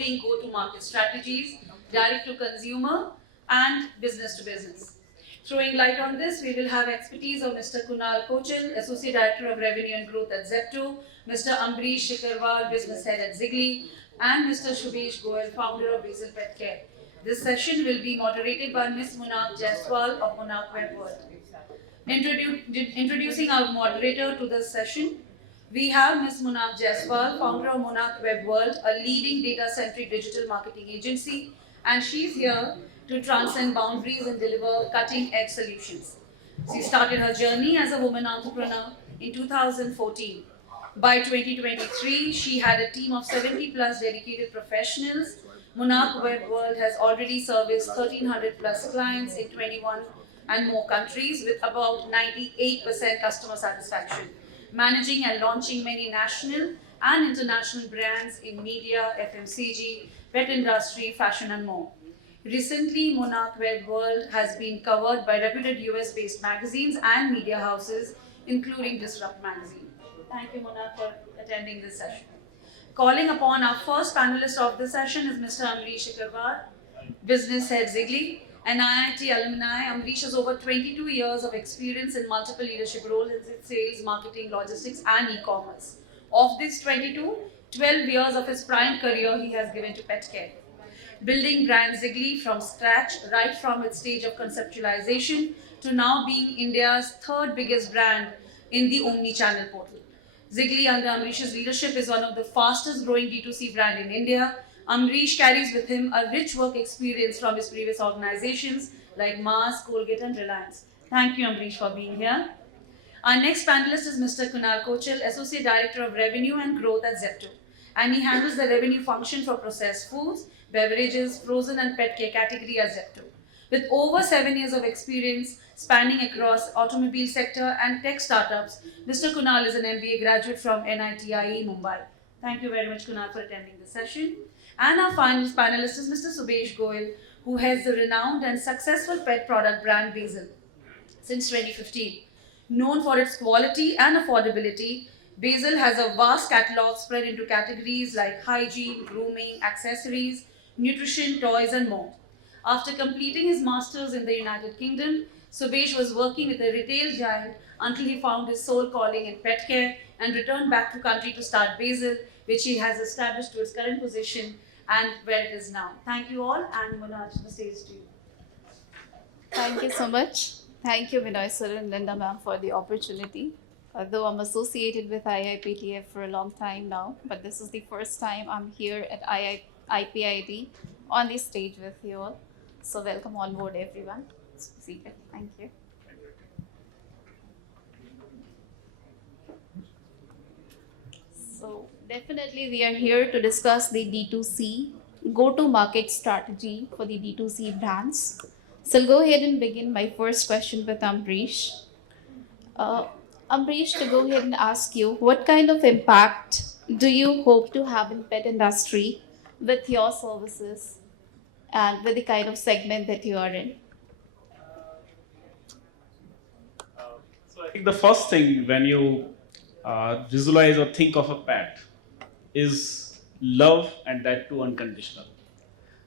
including go-to-market strategies, direct-to-consumer, and business-to-business. Throwing light on this, we will have expertise of Mr. KUNAL KOCHAL, Associate Director of Revenue and Growth at Zepto, Mr. AMBARIS, SIKARWAR, Business Head at Zigli, and Mr. SHUBHESH, founder of BOEL Pet Care. This session will be moderated by Ms. MONARCHA of Monarch Web World. Introducing our moderator to this session, we have Ms. MONARCHA, founder of Monarch Web World, a leading data-centric digital marketing agency, and she's here to transcend boundaries and deliver cutting-edge solutions. She started her journey as a woman entrepreneur in 2014. By 2023, she had a team of 70 plus dedicated professionals. Monarch Web World has already serviced 1,300 plus clients in 21 and more countries with about 98% customer satisfaction, managing and launching many national and international brands in media, FMCG, pet industry, fashion and more. Recently, Monarch Web World has been covered by reputed US-based magazines and media houses, including Disrupt magazine. Thank you, Monarch, for attending this session. Calling upon our first panelist of this session is Mr. AMBARIS SIKARWAR, Business Head Zigli, an IIT alumni. AMBARIS has over 22 years of experience in multiple leadership roles in sales, marketing, logistics, and e-commerce. Of this 22, 12 years of his prime career he has given to pet care, building brand Zigli from scratch, right from its stage of conceptualization to now being India's third biggest brand in the omni-channel portal. Zigli, under AMBARIS's leadership, is one of the fastest growing D2C brand in India. AMBARIS carries with him a rich work experience from his previous organizations like Mars, Colgate and Reliance. Thank you, AMBARIS, for being here. Our next panelist is Mr. KUNAL KOCHAL, Associate Director of Revenue and Growth at Zepto, and he handles the revenue function for processed foods, beverages, frozen and pet care category at Zepto. With over 7 years of experience spanning across automobile sector and tech startups, Mr. KUNAL is an MBA graduate from NITIE Mumbai. Thank you very much, KUNAL, for attending this session. And our final panelist is Mr. Subhesh Goel, who heads the renowned and successful pet product brand BOEL since 2015. Known for its quality and affordability, BOEL has a vast catalog spread into categories like hygiene, grooming, accessories, nutrition, toys and more. After completing his masters in the United Kingdom, Subhesh was working with a retail giant until he found his soul calling in pet care and returned back to country to start BOEL, which he has established to his current position and where it is now. Thank you all, and Monarch, the stage is to you. Thank you so much. Thank you, Vinay sir and Linda ma'am, for the opportunity. Though I'm associated with IIPTF for a long time now, but this is the first time I'm here at IPID on the stage with you all. So welcome on board, everyone. Thank you. So definitely we are here to discuss the D2C go-to-market strategy for the D2C brands. So I'll go ahead and begin my first question with AMBARIS. AMBARIS, to go ahead and ask you, what kind of impact do you hope to have in pet industry with your services and with the kind of segment that you are in? So I think the first thing when you visualize or think of a pet is love, and that too unconditional.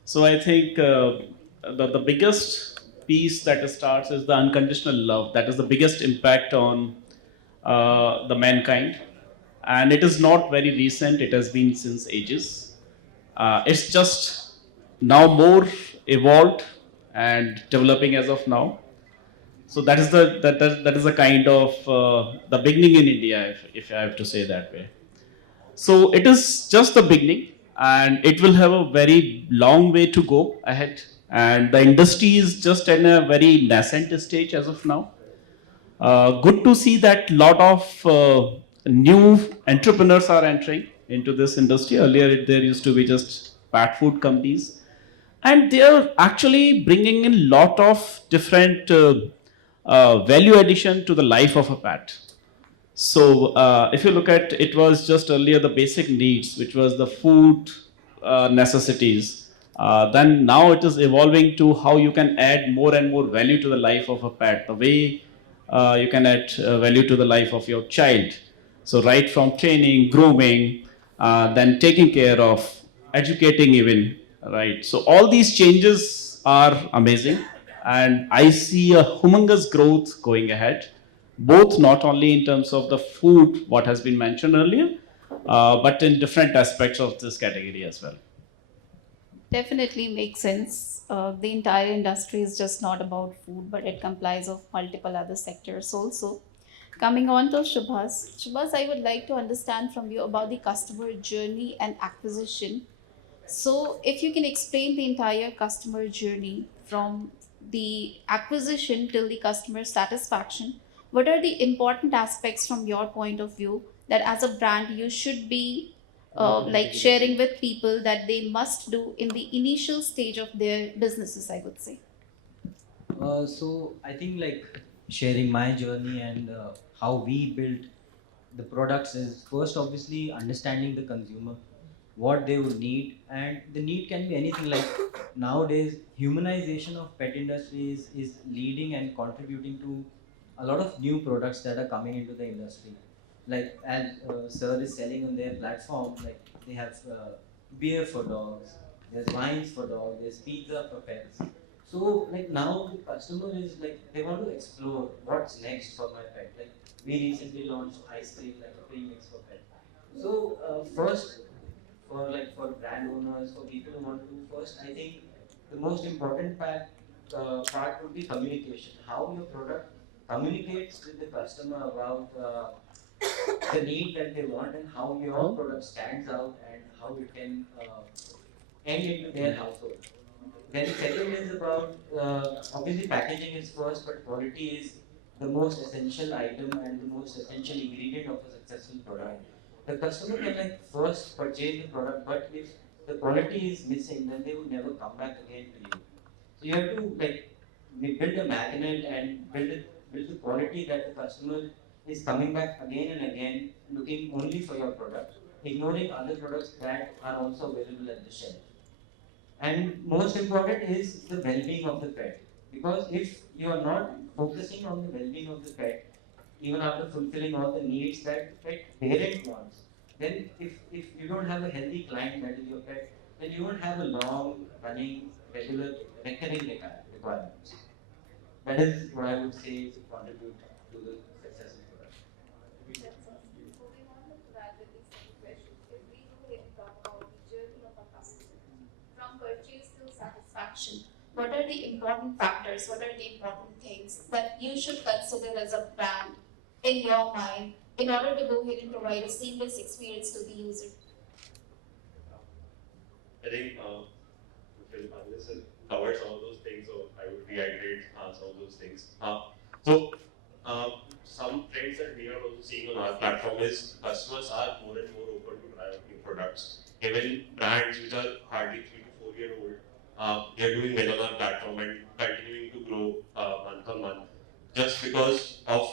So I think the biggest piece that starts is the unconditional love. That is the biggest impact on the mankind, and it is not very recent. It has been since ages. It's just now more evolved and developing as of now. So that is the kind of the beginning in India, if I have to say that way. So it is just the beginning, and it will have a very long way to go ahead. And the industry is just in a very nascent stage as of now. Good to see that a lot of new entrepreneurs are entering into this industry. Earlier, there used to be just pet food companies, and they are actually bringing in a lot of different value addition to the life of a pet. So if you look at, it was just earlier the basic needs, which was the food necessities. Then now it is evolving to how you can add more and more value to the life of a pet, the way you can add value to the life of your child. So right from training, grooming, then taking care of, educating even, right? So all these changes are amazing, and I see a humongous growth going ahead, both not only in terms of the food, what has been mentioned earlier, but in different aspects of this category as well. Definitely makes sense. The entire industry is just not about food, but it complies of multiple other sectors also. Coming on to Shubhas. Shubhas, I would like to understand from you about the customer journey and acquisition. So, if you can explain the entire customer journey from the acquisition till the customer satisfaction, what are the important aspects from your point of view that as a brand you should be like sharing with people that they must do in the initial stage of their businesses, I would say? So I think like sharing my journey and how we build the products is first obviously understanding the consumer, what they would need, and the need can be anything. Like nowadays humanization of pet industries is leading and contributing to a lot of new products that are coming into the industry. Like as sir is selling on their platform, like they have beer for dogs, there's wines for dogs, there's pizza for pets. So like now the customer is like they want to explore what's next for my pet. Like we recently launched ice cream like a premix for pet. So first for brand owners, for people who want to do first, I think the most important part would be communication. How your product communicates with the customer about the need that they want and how your product stands out and how it can end into their household. Then second is about obviously packaging is first, but quality is the most essential item and the most essential ingredient of a successful product. The customer can like first purchase the product, but if the quality is missing, then they will never come back again to you. So you have to like build a magnet and build the quality that the customer is coming back again and again, looking only for your product, ignoring other products that are also available at the shelf. And most important is the well-being of the pet. Because if you are not focusing on the well-being of the pet, even after fulfilling all the needs that the pet parent wants, then if you don't have a healthy client that is your pet, then you won't have a long running regular recurring requirements. That is what I would say to contribute to the success of the product. Moving on to that with the second question, if we go ahead and talk about the journey of a customer from purchase to satisfaction, what are the important factors, what are the important things that you should consider as a brand in your mind in order to go ahead and provide a seamless experience to the user? I think this has covered some of those things, so I would reiterate some of those things. So, some trends that we are also seeing on our platform is customers are more and more open to try out new products. Even brands which are hardly 3 to 4 year old, they are doing well on our platform and continuing to grow month on month, just because of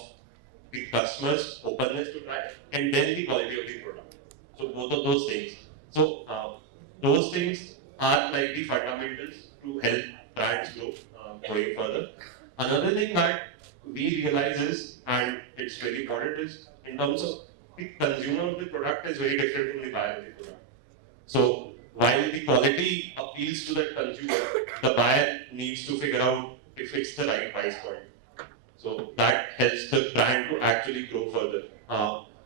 the customer's openness to try and then the quality of the product. So both of those things. So those things are like the fundamentals to help brands grow going further. Another thing that we realize is, and it's very important, is in terms of the consumer of the product is very different from the buyer of the product. So while the quality appeals to the consumer, the buyer needs to figure out if it's the right price point. So that helps the brand to actually grow further.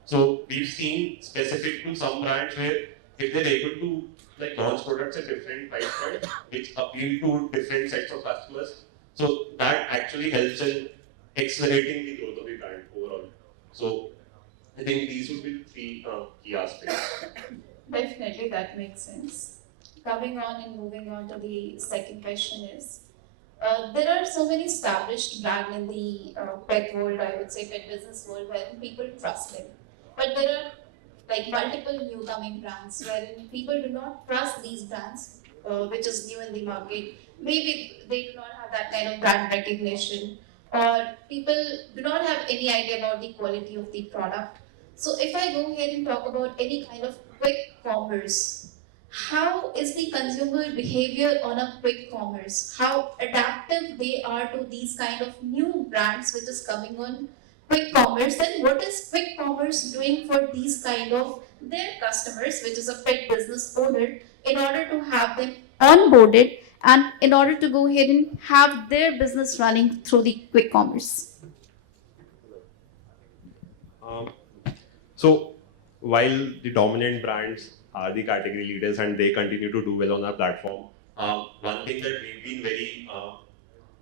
So we've seen specific to some brands where if they're able to like launch products at different price points, which appeal to different sets of customers, so that actually helps in accelerating the growth of the brand overall. So I think these would be the three key aspects. Definitely, that makes sense. Coming on and moving on to the second question is, there are so many established brands in the pet world, I would say pet business world, wherein people trust them. But there are like multiple new coming brands wherein people do not trust these brands, which is new in the market. Maybe they do not have that kind of brand recognition, or people do not have any idea about the quality of the product. So if I go ahead and talk about any kind of quick commerce, how is the consumer behavior on a quick commerce? How adaptive they are to these kind of new brands which is coming on quick commerce? Then what is quick commerce doing for these kind of their customers, which is a pet business owner, in order to have them onboarded and in order to go ahead and have their business running through the quick commerce? So while the dominant brands are the category leaders and they continue to do well on our platform, one thing that we've been very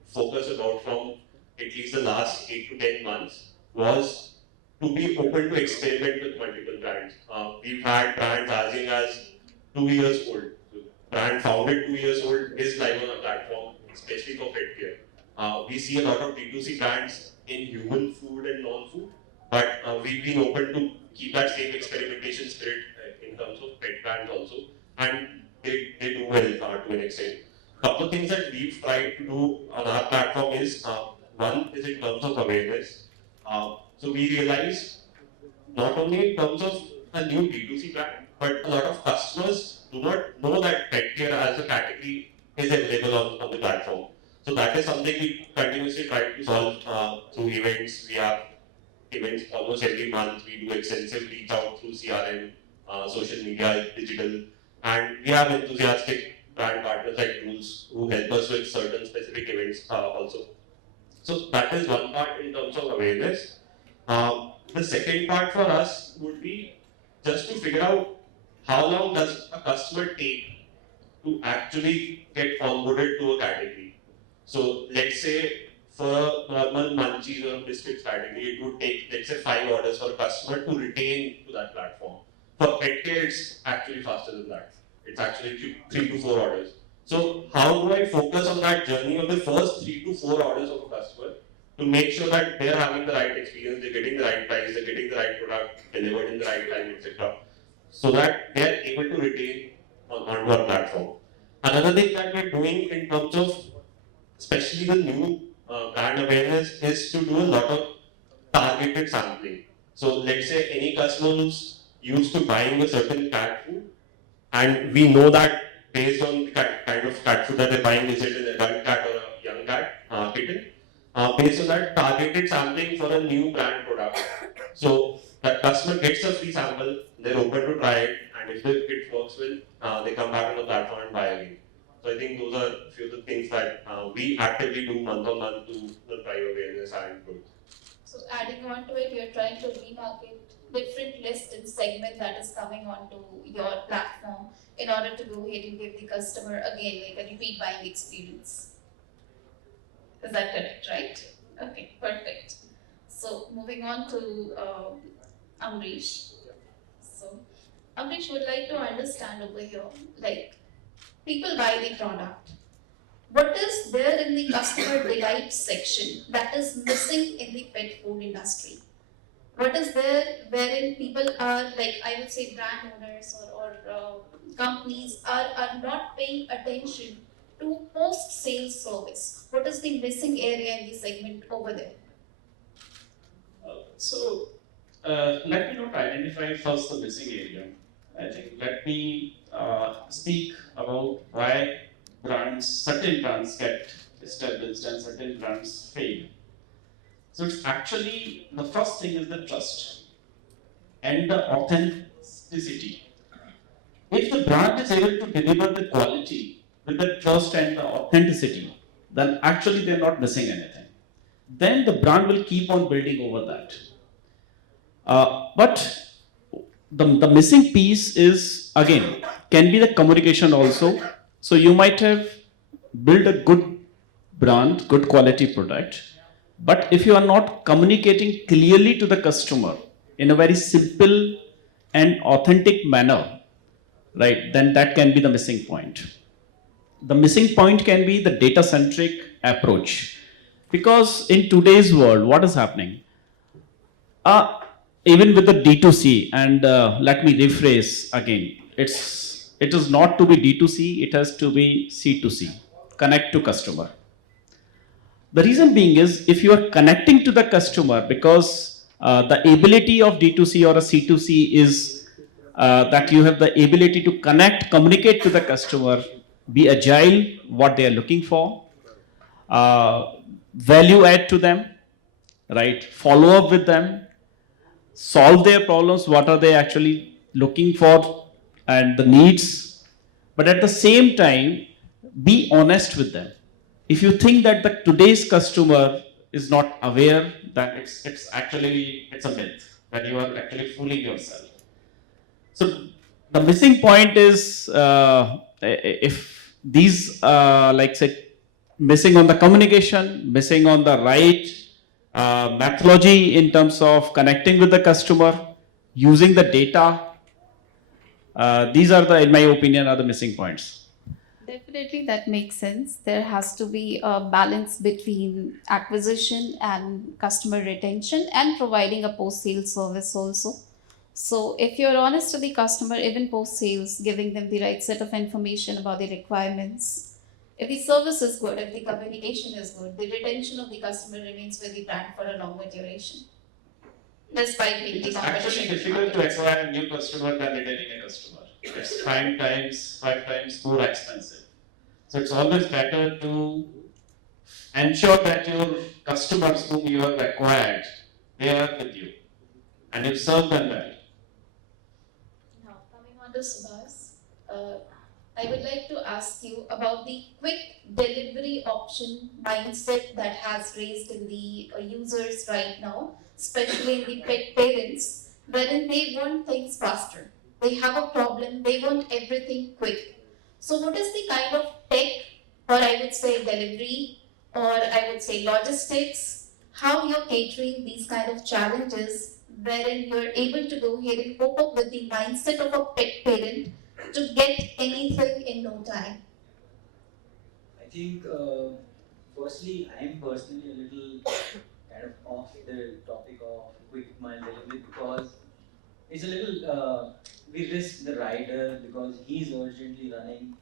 focused about from at least the last 8 to 10 months was to be open to experiment with multiple brands. We've had brands as young as 2 years old. So brand founded 2 years old is live on our platform, especially for pet care. We see a lot of D2C brands in human food and non-food, but we've been open to keep that same experimentation spirit in terms of pet brands also, and they do well to an extent. Couple of things that we've tried to do on our platform is, one is in terms of awareness. So we realized not only in terms of a new D2C brand, but a lot of customers do not know that pet care as a category is available on the platform. So that is something we continuously try to solve through events. We have events almost every month. We do extensive reach out through CRM, social media, digital, and we have enthusiastic brand partners like Rules who help us with certain specific events also. So that is one part in terms of awareness. The second part for us would be just to figure out how long does a customer take to actually get onboarded to a category. So let's say for a normal munchies or biscuits category, it would take, let's say, 5 orders for a customer to retain to that platform. For pet care, it's actually faster than that. It's actually 3 to 4 orders. So how do I focus on that journey of the first 3 to 4 orders of a customer to make sure that they're having the right experience, they're getting the right price, they're getting the right product delivered in the right time, etc. So that they're able to retain onto our platform. Another thing that we're doing in terms of especially the new brand awareness is to do a lot of targeted sampling. So let's say any customer who's used to buying a certain cat food, and we know that based on the kind of cat food that they're buying, is it an adult cat or a young cat, kitten, based on that targeted sampling for a new brand product. So that customer gets a free sample, they're open to try it, and if it works well, they come back on the platform and buy again. So I think those are a few of the things that we actively do month on month to drive awareness and growth. So adding on to it, you're trying to remarket different list and segment that is coming onto your platform in order to go ahead and give the customer again like a repeat buying experience. Is that correct, right? Okay, perfect. So moving on to Amrish. So Amrish would like to understand over here, like people buy the product. What is there in the customer delight section that is missing in the pet food industry? What is there wherein people are, like I would say brand owners or companies are not paying attention to post-sales service? What is the missing area in the segment over there? Let me not identify first the missing area. I think let me speak about why certain brands get established and certain brands fail. So it's actually, the first thing is the trust and the authenticity. If the brand is able to deliver the quality with the trust and the authenticity, then actually they're not missing anything. Then the brand will keep on building over that. But the missing piece is, again, can be the communication also. So you might have built a good brand, good quality product, but if you are not communicating clearly to the customer in a very simple and authentic manner, right, then that can be the missing point. The missing point can be the data-centric approach. Because in today's world, what is happening? Even with the D2C, and let me rephrase again, it is not to be D2C, it has to be C2C, connect to customer. The reason being is, if you are connecting to the customer, because the ability of D2C or a C2C is that you have the ability to connect, communicate to the customer, be agile, what they are looking for, value add to them, right? Follow up with them, solve their problems, what are they actually looking for, and the needs, But at the same time, be honest with them. If you think that the today's customer is not aware, that it's a myth, that you are actually fooling yourself. So the missing point is if these like say missing on the communication, missing on the right methodology in terms of connecting with the customer, using the data. These are the, in my opinion, are the missing points. Definitely, that makes sense. There has to be a balance between acquisition and customer retention and providing a post-sale service also. So, if you're honest to the customer, even post-sales, giving them the right set of information about the requirements, if the service is good, if the communication is good, the retention of the customer remains with the brand for a longer duration. Despite being the It's actually difficult to acquire a new customer than retaining a customer. It's five times more expensive. So it's always better to ensure that your customers whom you have acquired, they are with you and you serve them well. Now, coming on to Subhas, I would like to ask you about the quick delivery option mindset that has raised in the users right now, especially in the pet parents, wherein they want things faster. They have a problem, they want everything quick. So, what is the kind of tech, or I would say delivery, or I would say logistics, how you're catering these kind of challenges, wherein you're able to go ahead and cope up with the mindset of a pet parent to get anything in no time? I think, firstly, I am personally a little kind of off the topic of quick mile delivery because it's a little, we risk the rider because he's urgently running,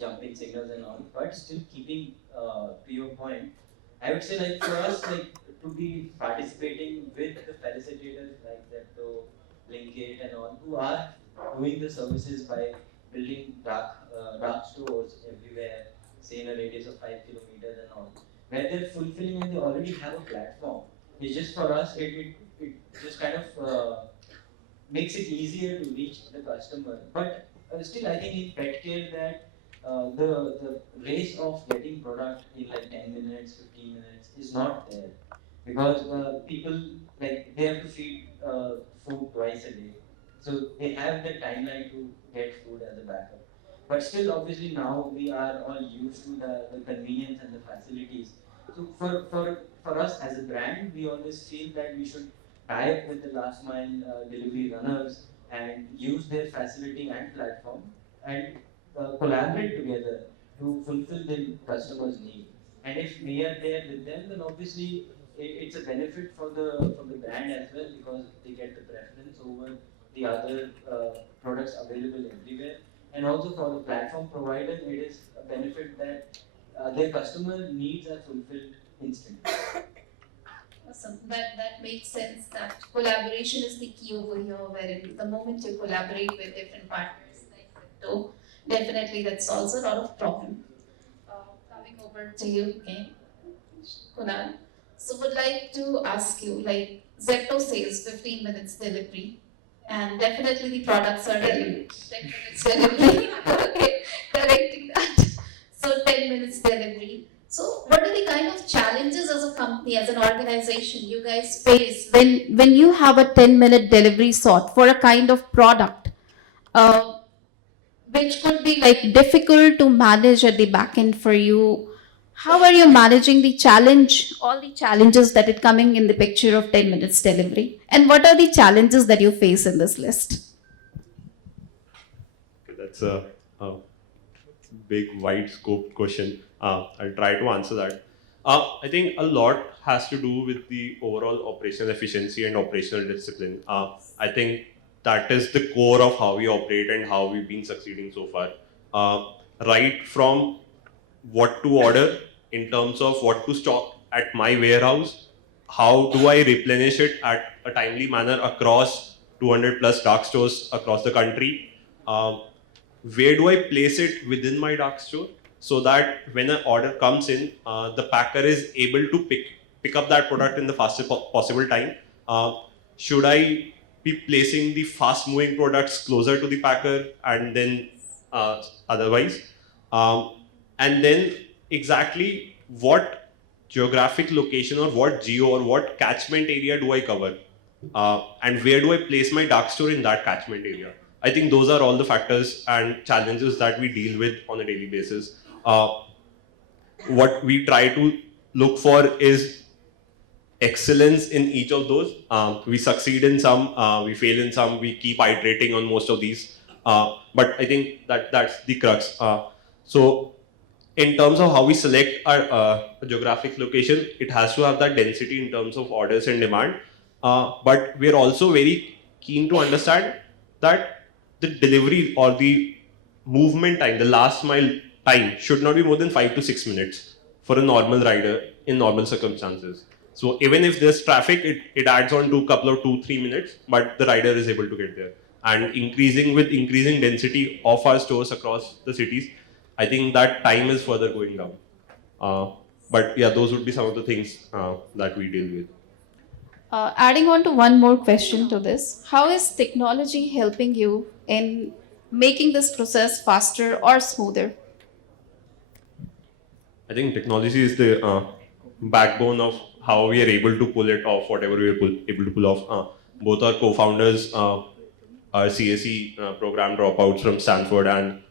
jumping signals and all, but still keeping, to your point, I would say like for us, like to be participating with the facilitators like Zepto, Blinkit and all, who are doing the services by building dark stores everywhere, say in a radius of 5 kilometers and all, where they're fulfilling and they already have a platform. It's just for us, it just kind of makes it easier to reach the customer. But still, I think in pet care that the race of getting product in like 10 minutes, 15 minutes is not there because people like they have to feed food twice a day, so they have the timeline to get food as a backup. But still, obviously, now we are all used to the convenience and the facilities. So for us as a brand, we always feel that we should tie up with the last mile delivery runners and use their facility and platform and collaborate together to fulfill the customer's need. And if we are there with them, then obviously it's a benefit for the brand as well because they get the preference over the other products available everywhere. And also for the platform provider, it is a benefit that their customer needs are fulfilled instantly. Awesome. That makes sense that collaboration is the key over here, wherein the moment you collaborate with different partners like Zepto, definitely that solves a lot of problem. Coming over to you again, Kunal. So would like to ask you, like Zepto says 15 minutes delivery, and definitely the products are 10 minutes delivery. Okay, correcting that. So 10 minutes delivery. So what are the kind of challenges as a company, as an organization you guys face when you have a 10-minute delivery slot for a kind of product, which could be like difficult to manage at the back end for you? How are you managing the challenge, all the challenges that are coming in the picture of 10 minutes delivery? And what are the challenges that you face in this list? That's a big, wide scope question. I'll try to answer that. I think a lot has to do with the overall operational efficiency and operational discipline. I think that is the core of how we operate and how we've been succeeding so far. Right from what to order in terms of what to stock at my warehouse, how do I replenish it at a timely manner across 200 plus dark stores across the country, where do I place it within my dark store so that when an order comes in, the packer is able to pick up that product in the fastest possible time. Should I be placing the fast moving products closer to the packer and then otherwise. Um, and then exactly what geographic location or what geo or what catchment area do I cover? And where do I place my dark store in that catchment area? I think those are all the factors and challenges that we deal with on a daily basis. What we try to look for is excellence in each of those. We succeed in some, we fail in some, we keep iterating on most of these. But I think that's the crux. So in terms of how we select our geographic location, it has to have that density in terms of orders and demand. But we're also very keen to understand that the delivery or the movement time, the last mile time, should not be more than 5 to 6 minutes for a normal rider in normal circumstances. So even if there's traffic, it adds on to a couple of 2-3 minutes, but the rider is able to get there. And increasing density of our stores across the cities, I think that time is further going down. But yeah, those would be some of the things that we deal with. Adding on to one more question to this, how is technology helping you in making this process faster or smoother? I think technology is the backbone of how we are able to pull it off, whatever we are able to pull off. Both our co-founders are CSE program dropouts from Stanford, and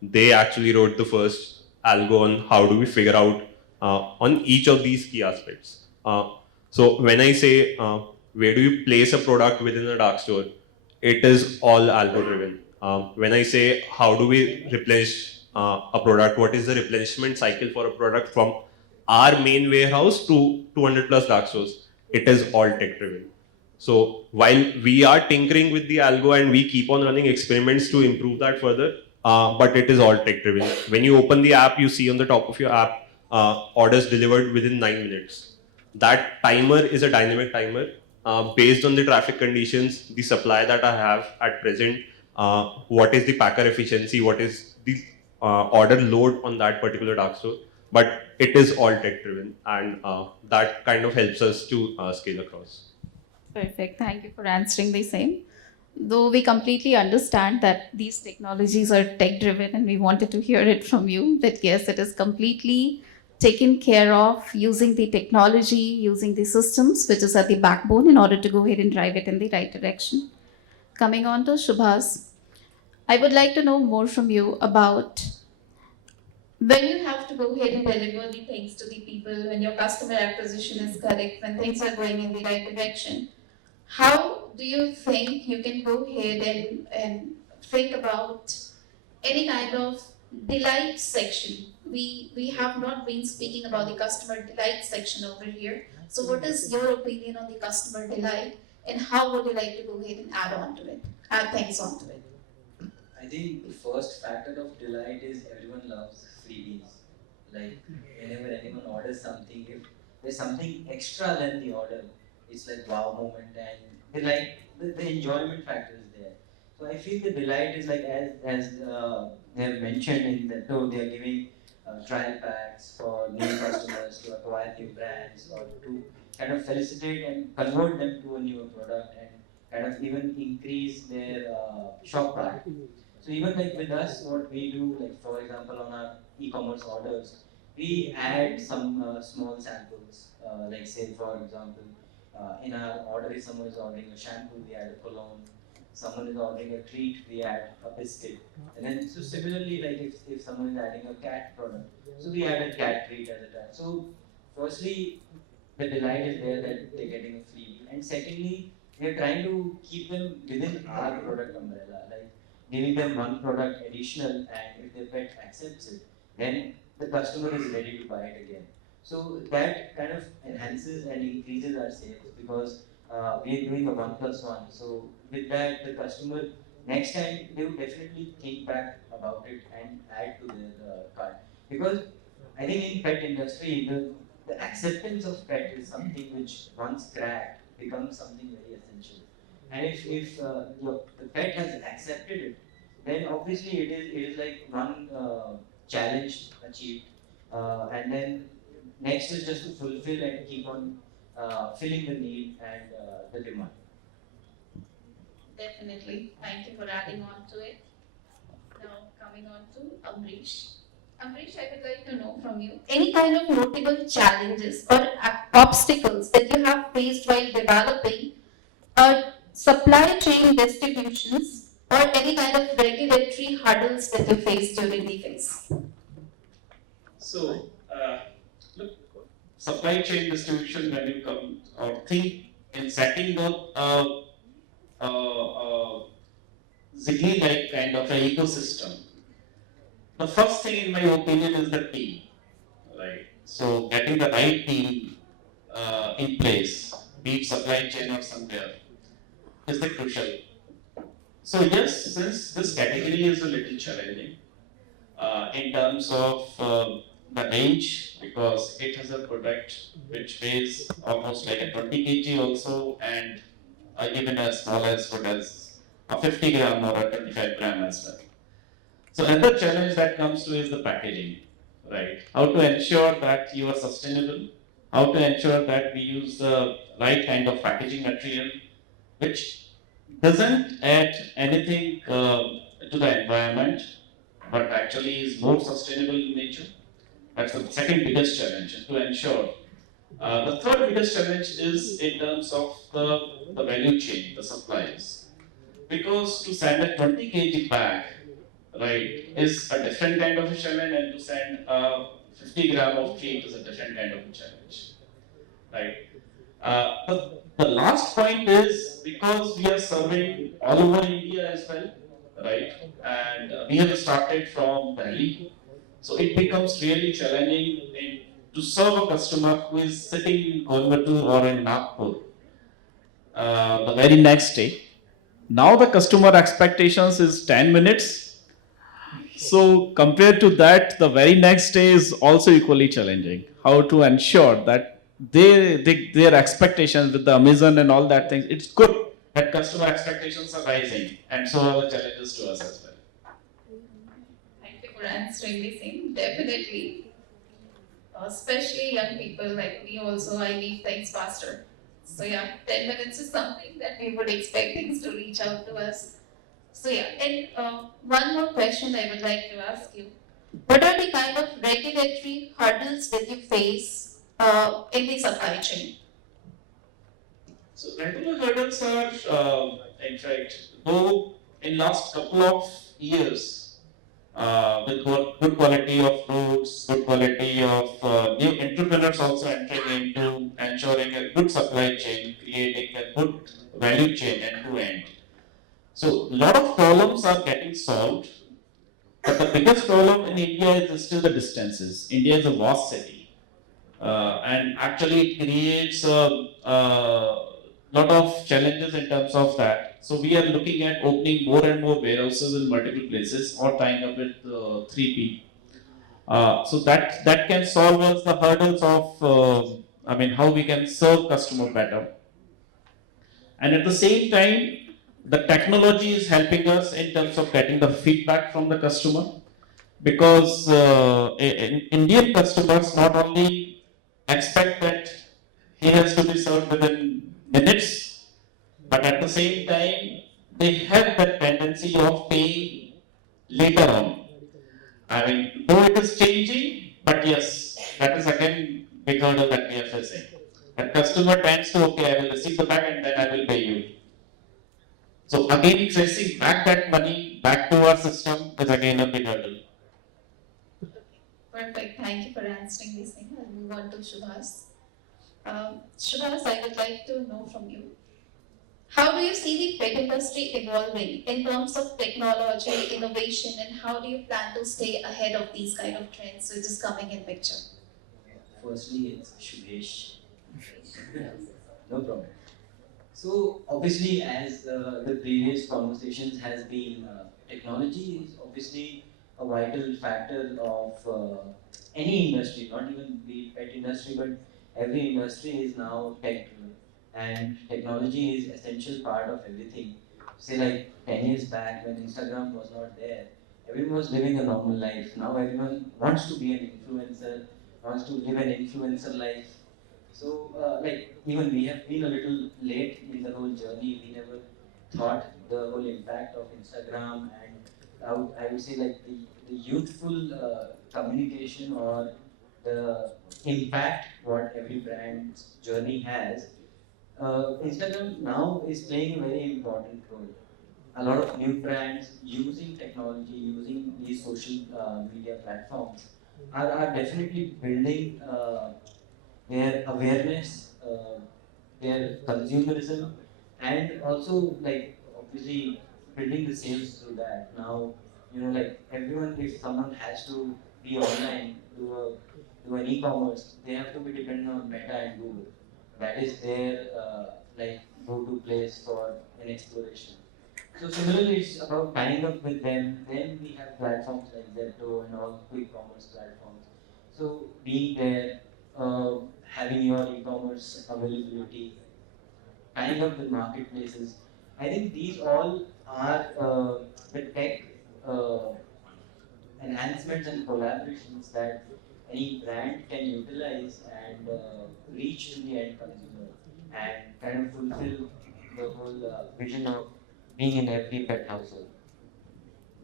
they actually wrote the first algo on how do we figure out on each of these key aspects. So when I say where do you place a product within a dark store, it is all algo driven. When I say how do we replenish a product, what is the replenishment cycle for a product from our main warehouse to 200 plus dark stores, it is all tech driven. So while we are tinkering with the algo and we keep on running experiments to improve that further, but it is all tech driven. When you open the app, you see on the top of your app orders delivered within 9 minutes. That timer is a dynamic timer based on the traffic conditions, the supply that I have at present, what is the packer efficiency, what is the order load on that particular dark store. But it is all tech driven, and that kind of helps us to scale across. Perfect. Thank you for answering the same. Though we completely understand that these technologies are tech driven, and we wanted to hear it from you that yes, it is completely taken care of using the technology, using the systems, which is at the backbone in order to go ahead and drive it in the right direction. Coming on to Shubhas, I would like to know more from you about when you have to go ahead and deliver the things to the people, when your customer acquisition is correct, when things are going in the right direction. How do you think you can go ahead and think about any kind of delight section? We have not been speaking about the customer delight section over here. So what is your opinion on the customer delight, and how would you like to go ahead and add on to it, add things on to it? I think the first factor of delight is everyone loves freebies. Like whenever anyone orders something, if there's something extra than the order, it's like wow moment, and the enjoyment factor is there. So I feel the delight is like as they have mentioned in the talk, they are giving trial packs for new customers to acquire new brands or to kind of felicitate and convert them to a newer product and kind of even increase their shop cart. So even like with us, what we do, like for example, on our e-commerce orders, we add some small samples. Like say for example, in our order, if someone is ordering a shampoo, we add a cologne. Someone is ordering a treat, we add a biscuit. And then so similarly, like if someone is adding a cat product, so we add a cat treat as a tag. So firstly, the delight is there that they're getting a freebie, and secondly, we are trying to keep them within our product umbrella. Like giving them one product additional, and if their pet accepts it, then the customer is ready to buy it again. So that kind of enhances and increases our sales because we are doing a 1+1. So with that, the customer next time they will definitely think back about it and add to their cart. Because I think in pet industry, the acceptance of pet is something which once cracked becomes something very essential. And if the pet has accepted it, then obviously it is like one challenge achieved, and then next is just to fulfill and keep on filling the need and the demand. Definitely. Thank you for adding on to it. Now coming on to Amrish. Amrish, I would like to know from you any kind of notable challenges or obstacles that you have faced while developing supply chain distributions or any kind of regulatory hurdles that you face during the phase. So, look, supply chain distribution, when you come or think in setting up a Ziggy-like kind of an ecosystem, the first thing in my opinion is the team, right? So, getting the right team in place, be it supply chain or somewhere, is the crucial. So, yes, since this category is a little challenging in terms of the range, because it has a product which weighs almost like a 20 kg also, and even as small as good as a 50 gram or a 25 gram as well. So another challenge that comes to is the packaging, right? How to ensure that you are sustainable, how to ensure that we use the right kind of packaging material, which doesn't add anything to the environment, but actually is more sustainable in nature. That's the second biggest challenge to ensure. The third biggest challenge is in terms of the value chain, the supplies. Because to send a 20 kg bag, right, is a different kind of a challenge, and to send a 50 gram of cake is a different kind of a challenge, right? The last point is because we are serving all over India as well, right? And we have started from Delhi, so it becomes really challenging to serve a customer who is sitting in Coimbatore or in Nagpur the very next day. Now the customer expectations is 10 minutes. So compared to that, the very next day is also equally challenging. How to ensure that their expectations with the Amazon and all that things, it's good that customer expectations are rising, and so are the challenges to us as well. Thank you for answering the same. Definitely, especially young people like me also, I need things faster. So yeah, 10 minutes is something that we would expect things to reach out to us. So yeah, and one more question I would like to ask you. What are the kind of regulatory hurdles that you face in the supply chain? So regular hurdles are, in fact, though in last couple of years, with good quality of fruits, good quality of new entrepreneurs also entering into ensuring a good supply chain, creating a good value chain end to end. So a lot of problems are getting solved, but the biggest problem in India is still the distances. India is a vast city, and actually it creates a lot of challenges in terms of that. So we are looking at opening more and more warehouses in multiple places or tying up with 3P. So that can solve us the hurdles of how we can serve customer better. And at the same time, the technology is helping us in terms of getting the feedback from the customer, because Indian customers not only expect that he has to be served within minutes, but at the same time, they have that tendency of paying later on. I mean, though it is changing, but yes, that is again big hurdle that we are facing. The customer tends to, okay, I will receive the bag and then I will pay you. So again, tracing back that money back to our system is again a big hurdle. Perfect. Thank you for answering this thing. I'll move on to Shubhas. Shubhas, I would like to know from you. How do you see the pet industry evolving in terms of technology, innovation, and how do you plan to stay ahead of these kind of trends which is coming in picture? Firstly, it's Shubhesh. No problem. So obviously, as the previous conversations has been, technology is obviously a vital factor of any industry, not even the pet industry, but every industry is now tech driven, and technology is essential part of everything. Say like 10 years back when Instagram was not there, everyone was living a normal life. Now everyone wants to be an influencer, wants to live an influencer life. So, even we have been a little late in the whole journey. We never thought the whole impact of Instagram and I would say like the youthful communication or the impact what every brand's journey has. Instagram now is playing a very important role. A lot of new brands using technology, using these social media platforms are definitely building their awareness, their consumerism, and also like obviously building the sales through that. Now, like everyone, if someone has to be online, do an e-commerce, they have to be dependent on Meta and Google. That is their like go-to place for an exploration. So similarly, it's about tying up with them. Then we have platforms like Zepto and all quick commerce platforms. So being there, having your e-commerce availability, tying up with marketplaces. I think these all are the tech uh, enhancements and collaborations that any brand can utilize and reach to the end consumer and kind of fulfill the whole vision of being in every pet household.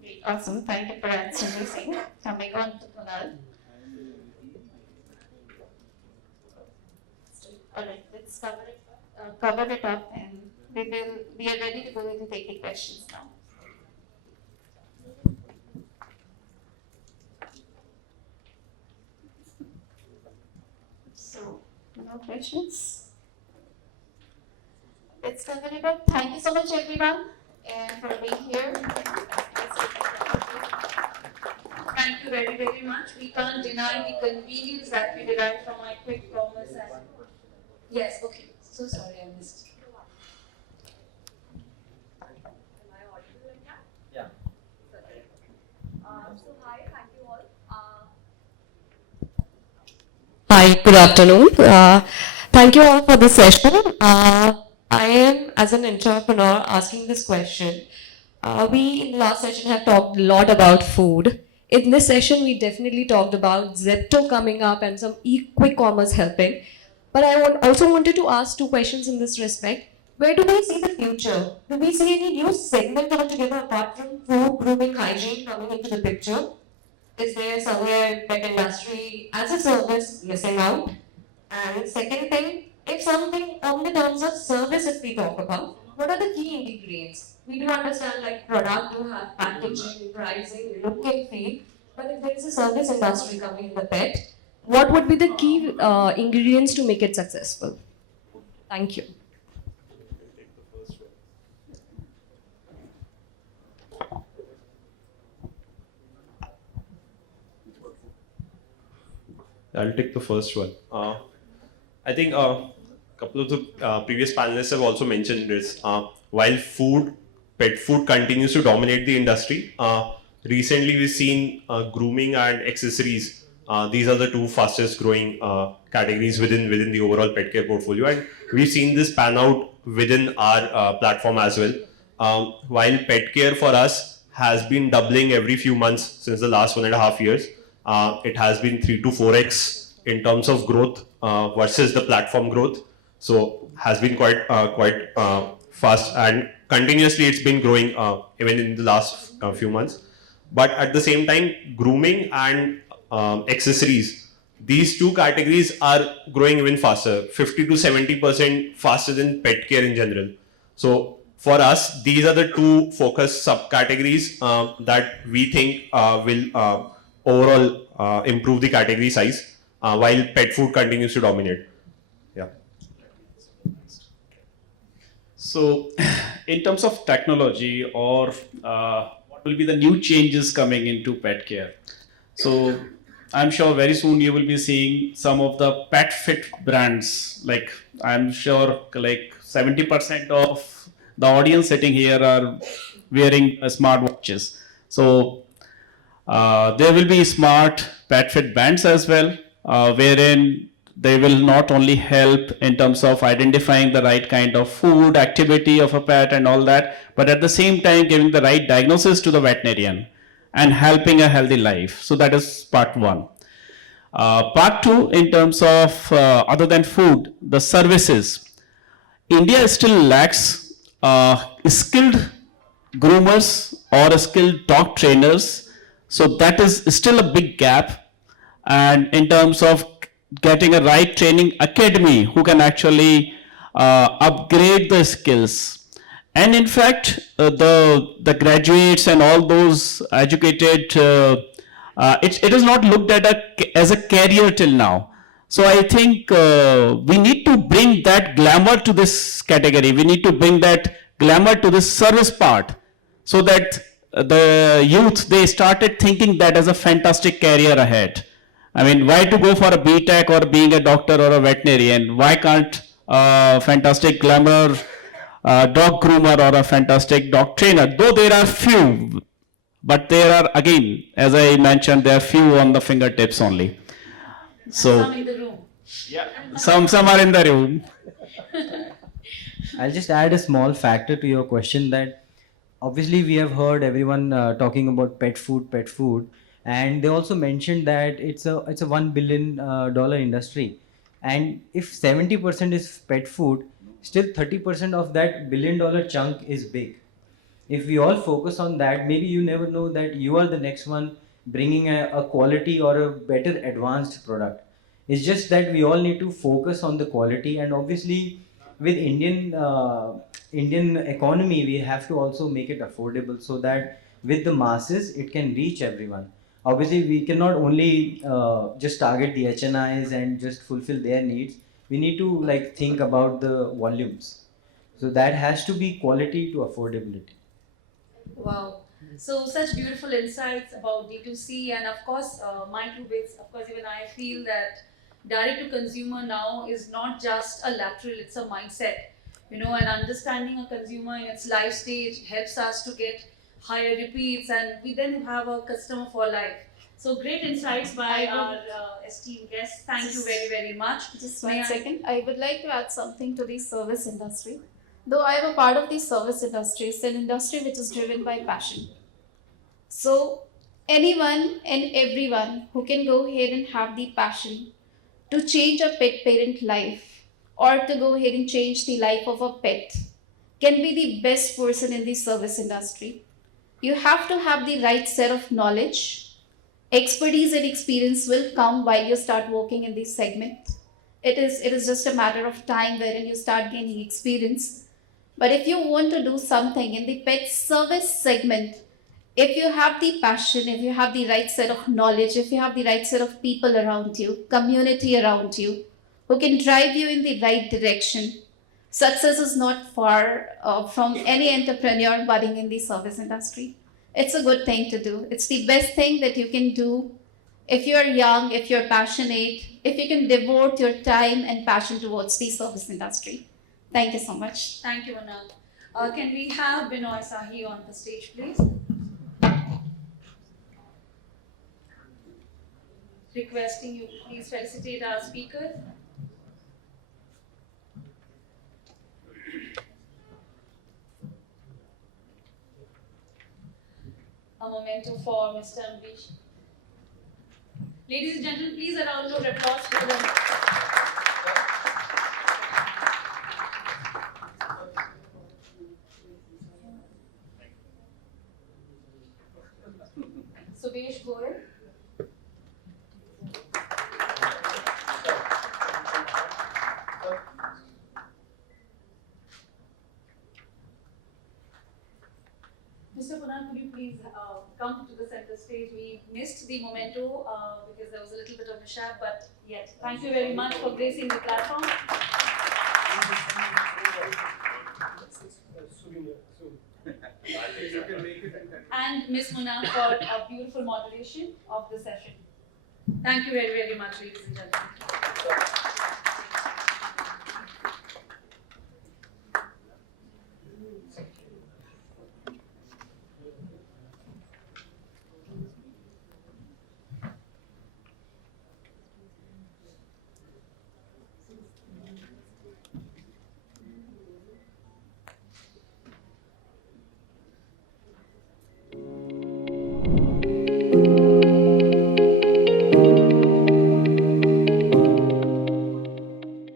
Great. Awesome. Thank you for answering this. Coming on to Kunal. All right, let's cover it up, and we are ready to go into taking questions now. So, no questions? Let's cover it up. Thank you so much, everyone, and for being here. Thank you very, very much. We can't deny the convenience that we derive from our quick commerce. Yes, okay. So sorry, I missed. Am I audible like that? Yeah. So hi, thank you all. Hi, good afternoon. Thank you all for the session. I am, as an entrepreneur, asking this question. We in the last session have talked a lot about food. In this session, we definitely talked about Zepto coming up and some quick commerce helping. But I also wanted to ask two questions in this respect. Where do we see the future? Do we see any new segment altogether apart from food, grooming, hygiene coming into the picture? Is there somewhere pet industry as a service missing out? And second thing, if something on the terms of service if we talk about, what are the key ingredients? We do understand like product do have packaging, pricing, look and feel, but if there is a service industry coming in the pet, what would be the key ingredients to make it successful? Thank you. I'll take the first one. I think a couple of the previous panelists have also mentioned this. While pet food continues to dominate the industry, recently we've seen grooming and accessories. These are the two fastest growing categories within the overall pet care portfolio, and we've seen this pan out within our platform as well. While pet care for us has been doubling every few months since the last 1.5 years, it has been 3 to 4x in terms of growth versus the platform growth. So has been quite fast, and continuously it's been growing even in the last few months. But at the same time, grooming and accessories, these two categories are growing even faster, 50 to 70% faster than pet care in general. So for us, these are the two focus subcategories that we think will overall improve the category size while pet food continues to dominate. Yeah. So, in terms of technology or what will be the new changes coming into pet care? So, I'm sure very soon you will be seeing some of the pet fit brands. Like I'm sure like 70% of the audience sitting here are wearing smartwatches. So there will be smart pet fit bands as well, wherein they will not only help in terms of identifying the right kind of food, activity of a pet and all that, but at the same time giving the right diagnosis to the veterinarian and helping a healthy life. So that is part one. Part two, in terms of other than food, the services. India still lacks skilled groomers or skilled dog trainers. So that is still a big gap. And in terms of getting a right training academy who can actually upgrade the skills. And in fact, the graduates and all those educated, it is not looked at as a career till now. So I think we need to bring that glamour to this category. We need to bring that glamour to this service part, so that the youth, they started thinking that as a fantastic career ahead. I mean, why to go for a B.Tech or being a doctor or a veterinarian? Why can't fantastic glamour dog groomer or a fantastic dog trainer? Though there are few, but there are, again, as I mentioned, there are few on the fingertips only. So Some in the room. yeah, some are in the room. I'll just add a small factor to your question, that obviously we have heard everyone talking about pet food, and they also mentioned that it's a $1 billion dollar industry, and if 70% is pet food, still 30% of that $1 billion chunk is big. If we all focus on that, maybe you never know that you are the next one bringing a quality or a better advanced product. It's just that we all need to focus on the quality, and obviously with Indian economy, we have to also make it affordable, so that with the masses it can reach everyone. Obviously we cannot only just target the HNIs and just fulfill their needs. We need to like think about the volumes, so that has to be quality to affordability. Wow. So such beautiful insights about D2C, and of course my two bits. Of course, even I feel that direct to consumer now is not just a lateral, it's a mindset. You know, and understanding a consumer in its life stage helps us to get higher repeats, and we then have a customer for life. So great insights by our esteemed guests. Thank you very, very much. Just May one I- second. I would like to add something to the service industry. Though I am a part of the service industry, it's an industry which is driven by passion. So anyone and everyone who can go ahead and have the passion to change a pet parent life, or to go ahead and change the life of a pet, can be the best person in the service industry. You have to have the right set of knowledge. Expertise and experience will come while you start working in this segment. It is just a matter of time wherein you start gaining experience. But if you want to do something in the pet service segment, if you have the passion, if you have the right set of knowledge, if you have the right set of people around you, community around you, who can drive you in the right direction, success is not far from any entrepreneur budding in the service industry. It's a good thing to do. It's the best thing that you can do if you're young, if you're passionate, if you can devote your time and passion towards the service industry. Thank you so much. Thank you, Anand. Can we have Binoy Sahi on the stage, please? Requesting you please felicitate our speakers. A memento for Mr. Ambish. Ladies and gentlemen, please a round of applause for them. Subhesh Goel. Mr. Kunal, could you please come to the center stage? We missed the memento because there was a little bit of mishap, but yet, thank you very much for gracing the platform. And Ms. Mona for a beautiful moderation of the session. Thank you very, very much, ladies and gentlemen.